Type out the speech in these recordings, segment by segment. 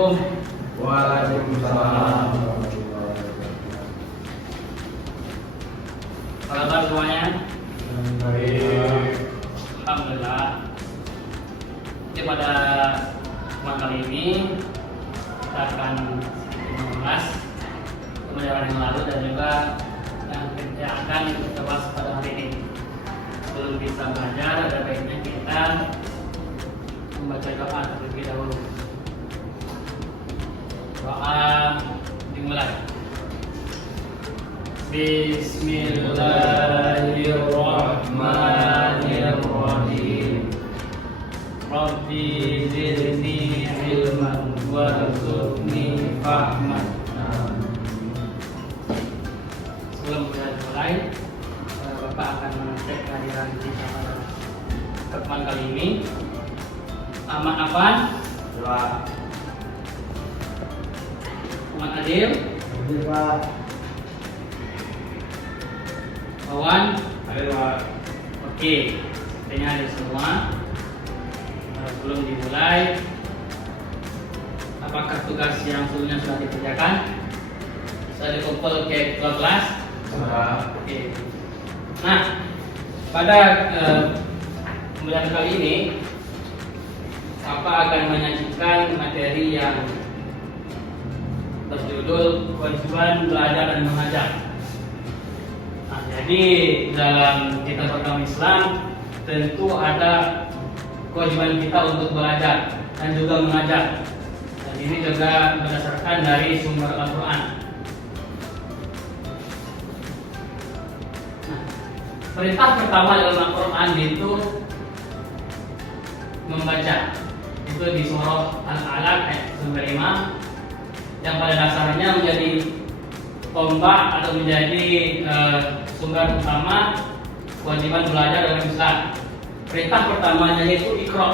Assalamualaikum. Waalaikumsalam. Apa kabar semuanya? Baik. Alhamdulillah. Jadi pada kesempatan kali ini kita akan membahas pembelajaran yang lalu dan juga yang kita akan kita bahas pada hari ini. Sebelum kita belajar, ada baiknya kita membaca doa terlebih dahulu. Doa dimulai. Bismillahirrahmanirrahim. Rabbi zidni ilman warzuqni fahman. Sebelum kita mulai, Bapak akan mengecek kehadiran kita pada pertemuan kali ini. Aman Afan, Muhammad Adil, Pak. Wawan. Ayo, Pak. Oke, sepertinya ada semua. Sebelum dimulai, apakah tugas yang sebelumnya sudah dikerjakan? Sudah dikumpul ke kelas? Sudah. Oke. Nah, pada pembelajaran kali ini, Bapak akan menyajikan materi yang berjudul kewajiban belajar dan mengajar. Nah, jadi dalam kitab agama Islam tentu ada kewajiban kita untuk belajar dan juga mengajar. Dan ini juga berdasarkan dari sumber Al-Quran. Nah, perintah pertama dalam Al-Quran itu membaca. Itu di surah Al-Alaq ayat 95, yang pada dasarnya menjadi tombak atau menjadi sumber utama kewajiban belajar dalam Islam. Perintah pertamanya yaitu Iqra,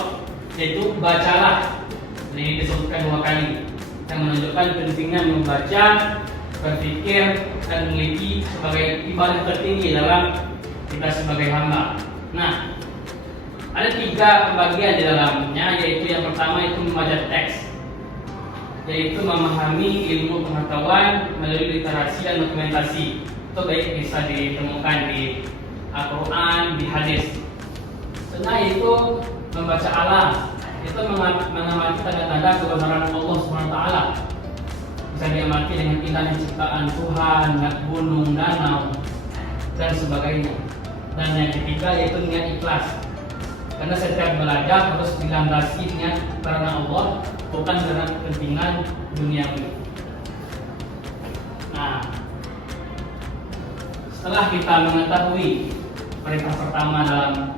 yaitu bacalah. Ini disebutkan 2 kali, yang menunjukkan pentingnya membaca, berpikir, dan meneliti sebagai ibadah tertinggi dalam kita sebagai hamba. Nah, ada 3 pembagian di dalamnya, yaitu yang pertama itu membaca teks, yaitu memahami ilmu pengetahuan melalui literasi dan dokumentasi. Itu baik bisa ditemukan di Al-Quran, di hadis. Setelah itu membaca alam, itu mengamati tanda-tanda kebenaran Allah SWT. Bisa diamati dengan indahnya ciptaan Tuhan, gunung, danau, dan sebagainya. Dan yang ketiga yaitu niat ikhlas. Karena setiap belajar harus dilandasi niat karena Allah, bukan karena kepentingan duniawi. Nah, setelah kita mengetahui perintah pertama dalam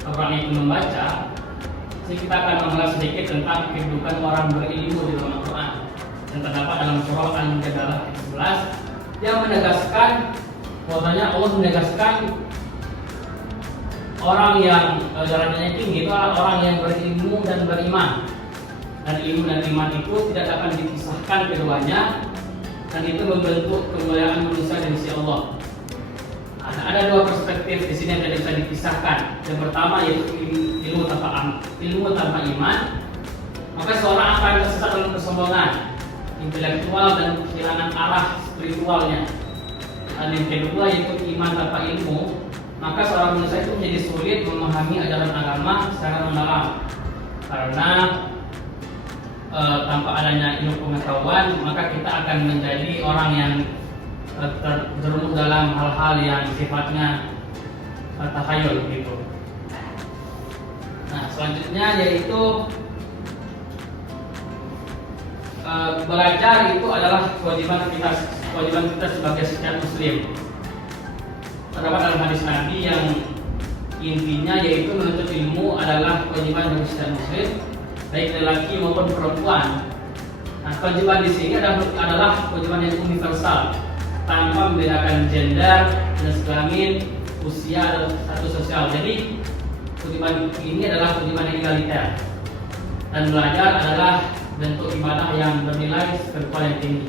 Al-Quran itu membaca, jadi kita akan mengulas sedikit tentang kehidupan orang berilmu di dalam Al-Quran. Dan terdapat dalam surah Al-Mujadalah ayat 11 yang menegaskan bahwasanya Allah menegaskan orang yang derajatnya tinggi itu adalah orang yang berilmu dan beriman. Dan ilmu dan iman itu tidak dapat dipisahkan keduanya, dan itu membentuk kemuliaan manusia di sisi Allah. Nah, ada 2 perspektif di sini yang tidak bisa dipisahkan. Yang pertama yaitu ilmu tanpa iman, maka seorang akan tersesat dalam kesombongan intelektual dan kehilangan arah spiritualnya. Dan yang kedua yaitu iman tanpa ilmu, maka seorang manusia itu menjadi sulit memahami ajaran agama secara mendalam. Karena tanpa adanya ilmu pengetahuan, maka kita akan menjadi orang yang terjerumus dalam hal-hal yang sifatnya takhayul gitu. Nah, selanjutnya yaitu belajar itu adalah kewajiban kita sebagai setiap muslim. Terdapat dalam hadis Nabi yang intinya yaitu menuntut ilmu adalah kewajiban bagi setiap muslim, baik lelaki maupun perempuan. Nah, kewajiban di sini adalah kewajiban yang universal, tanpa membedakan gender, jenis kelamin, usia, atau status sosial. Jadi kewajiban ini adalah kewajiban yang egaliter. Dan belajar adalah bentuk ibadah yang bernilai spiritual yang tinggi.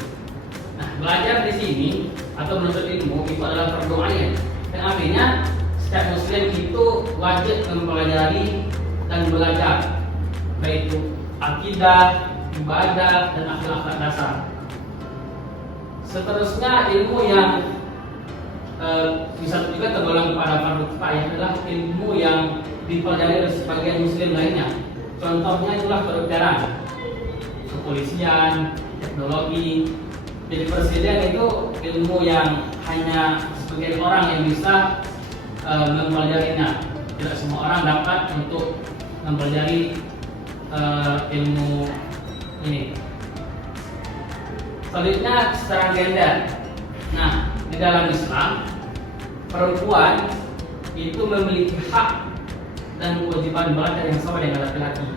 Nah, belajar di sini atau menuntut ilmu itu adalah fardu ain. Dan artinya setiap muslim itu wajib mempelajari dan belajar, baik itu akidah, ibadah, dan akhlak dasar. Seterusnya ilmu yang bisa juga tergolong pada fardu kifayah adalah ilmu yang dipelajari oleh sebagian muslim lainnya. Contohnya itulah kedokteran, kepolisian, teknologi. Jadi presiden itu ilmu yang hanya sebagian orang yang bisa mempelajarinya. Tidak semua orang dapat untuk mempelajari ilmu ini. Selanjutnya secara gender. Nah, di dalam Islam perempuan itu memiliki hak dan kewajiban belajar yang sama dengan laki-laki.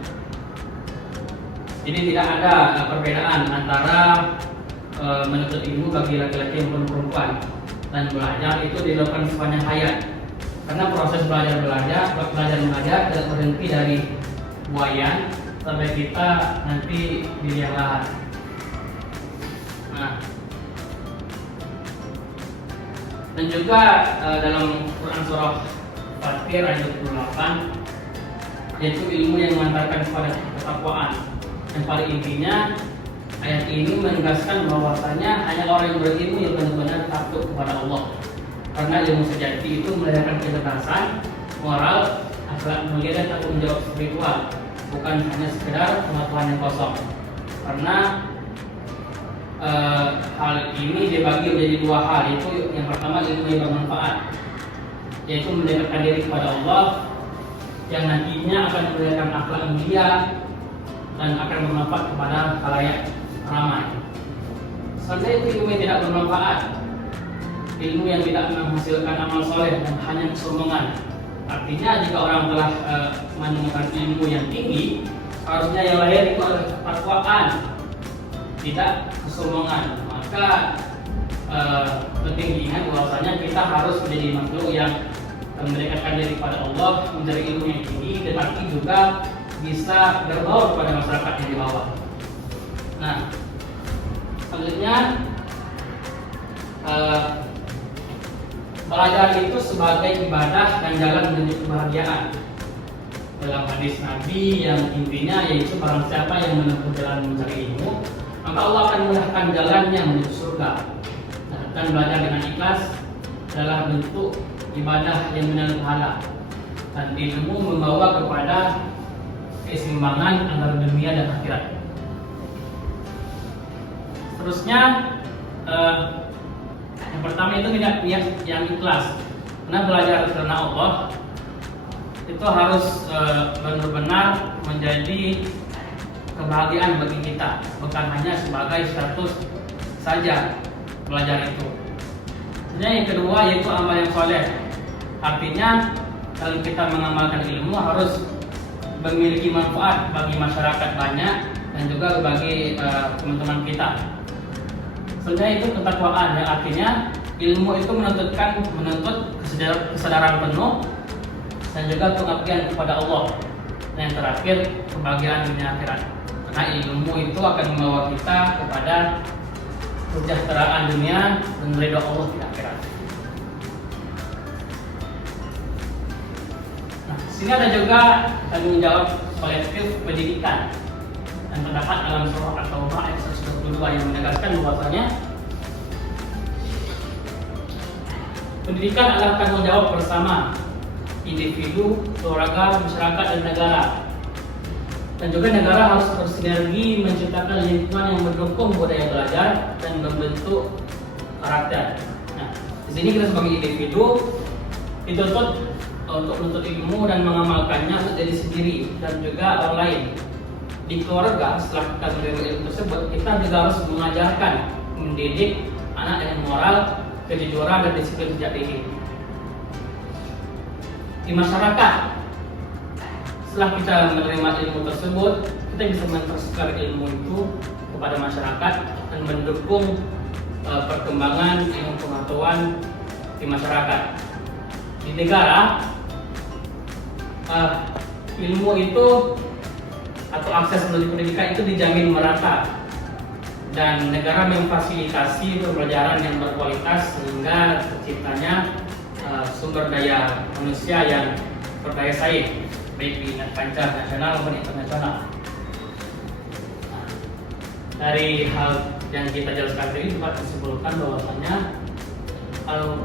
Jadi tidak ada perbedaan antara menuntut ilmu bagi laki-laki maupun perempuan, dan belajar itu dilakukan sepanjang hayat. Karena proses belajar mengajar tidak berhenti dari buayan sampai kita nanti di liang lahat. Nah, dan juga dalam Quran surah Fatir ayat 28, yaitu ilmu yang mengantarkan kepada ketakwaan. Dan pada intinya ayat ini menegaskan bahwasanya hanya orang yang berilmu yang benar-benar takut kepada Allah. Karena ilmu sejati itu melahirkan kecerdasan, moral, akhlak mulia dan tanggung jawab spiritual, bukan hanya sekedar pengetahuan yang kosong. Karena hal ini dibagi menjadi dua hal, yaitu yang pertama ilmu yang bermanfaat, yaitu mendekatkan diri kepada Allah, yang nantinya akan memberikan akhlak mulia dan akan bermanfaat kepada khalayak ramai. Seandainya itu ilmu yang tidak bermanfaat, ilmu yang tidak menghasilkan amal soleh dan hanya kesombongan. Artinya jika orang telah menemukan ilmu yang tinggi, harusnya yang lahir itu adalah ketakwaan, tidak kesombongan. Maka penting diingat bahwasanya kita harus menjadi makhluk yang mendekatkan diri kepada Allah, mencari ilmu yang tinggi, tetapi juga bisa berbaur kepada masyarakat yang di bawah. Nah, selanjutnya belajar itu sebagai ibadah dan jalan menuju kebahagiaan. Dalam hadis Nabi yang intinya yaitu barang siapa yang menempuh jalan mencari ilmu, maka Allah akan memudahkan jalannya menuju surga. Dan belajar dengan ikhlas adalah bentuk ibadah yang menyalurkan pahala. Dan ilmu membawa kepada keseimbangan antara dunia dan akhirat. Terusnya yang pertama itu niat yang ikhlas. Karena belajar karena Allah itu harus benar-benar menjadi kebahagiaan bagi kita, bukan hanya sebagai status saja belajar itu. Kemudian yang kedua yaitu amal yang soleh. Artinya kalau kita mengamalkan ilmu harus memiliki manfaat bagi masyarakat banyak dan juga bagi teman-teman kita. Sebenarnya itu ketakwaan, yang artinya ilmu itu menuntut kesadaran penuh dan juga pengabdian kepada Allah. Dan yang terakhir kebahagiaan dunia akhirat. Karena ilmu itu akan membawa kita kepada kesejahteraan dunia dan ridha Allah di akhirat. Nah, sini ada juga tanggung jawab kolektif pendidikan yang terdapat dalam surah At-Taubah ayat 122 yang menegaskan bahwasanya pendidikan adalah tanggung jawab bersama individu, keluarga, masyarakat, dan negara. Dan juga negara harus bersinergi menciptakan lingkungan yang mendukung budaya belajar dan membentuk karakter. Nah, di sini kita sebagai individu dituntut untuk menuntut ilmu dan mengamalkannya untuk diri sendiri dan juga orang lain. Di keluarga, setelah kita menerima ilmu tersebut, kita juga harus mengajarkan, mendidik anak dengan moral, kejujuran, dan disiplin sejak dini. Di masyarakat, setelah kita menerima ilmu tersebut, kita bisa mentransfer ilmu itu kepada masyarakat dan mendukung perkembangan ilmu pengetahuan di masyarakat. Di negara, ilmu itu atau akses menuju pendidikan itu dijamin merata dan negara memfasilitasi pembelajaran yang berkualitas sehingga terciptanya sumber daya manusia yang berdaya saing baik di kancah nasional maupun internasional. dari hal yang kita jelaskan tadi dapat disimpulkan bahwasanya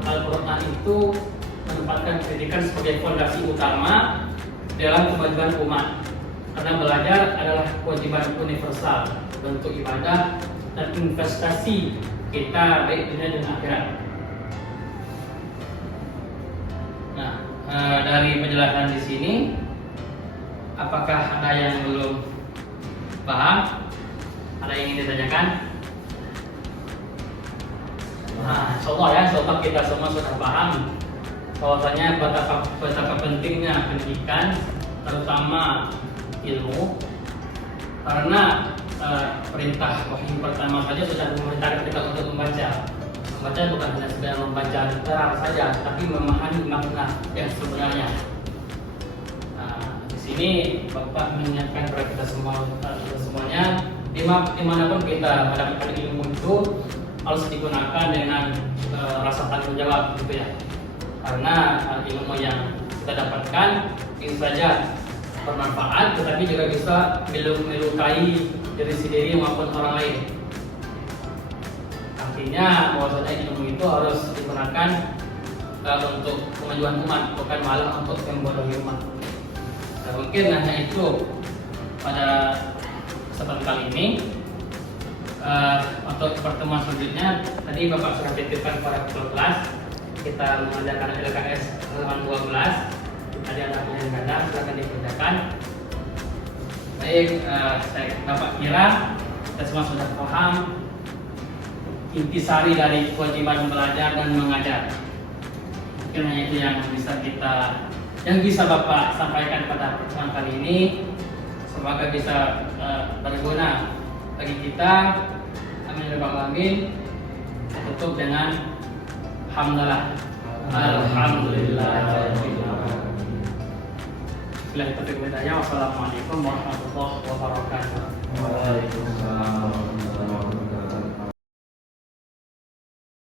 Al-Quran itu menempatkan pendidikan sebagai fondasi utama dalam kemajuan umat. Karena belajar adalah kewajiban universal bentuk ibadah dan investasi kita baik dunia dan akhirat. Nah, dari penjelasan di sini, apakah ada yang belum paham? Ada yang ingin ditanyakan? Nah, insyaallah ya, sobat kita semua sudah paham bahwasanya betapa pentingnya pendidikan, terutama ilmu, karena perintah wahyu pertama saja sudah memerintahkan kita untuk membaca. Membaca bukan hanya sekedar membaca literal saja, tapi memahami makna yang sebenarnya. Nah, di sini Bapak mengingatkan kepada kita semuanya, dimanapun kita mendapatkan ilmu itu harus digunakan dengan rasa tanggung jawab, gitu ya. Karena ilmu yang kita dapatkan itu saja bermanfaat, tetapi juga bisa melukai diri sendiri maupun orang lain. Artinya bahwasanya ilmu itu harus digunakan untuk kemajuan umat, bukan malah untuk membodohi umat. Nah, mungkin hanya itu pada kesempatan kali ini. Untuk pertemuan selanjutnya, tadi Bapak sudah titipkan pada kelas kita mengajarkan LKS halaman 12. Tadi ada yang ganda, silakan dikerjakan. Baik, Bapak kira kita semua sudah paham intisari dari kewajiban belajar dan mengajar. Mungkin hanya itu yang bisa Bapak sampaikan pada pertemuan kali ini. Semoga bisa berguna bagi kita. Amin ya rabbal alamin. Tutup dengan hamdalah. Alhamdulillah. Wassalamualaikum warahmatullahi wabarakatuh.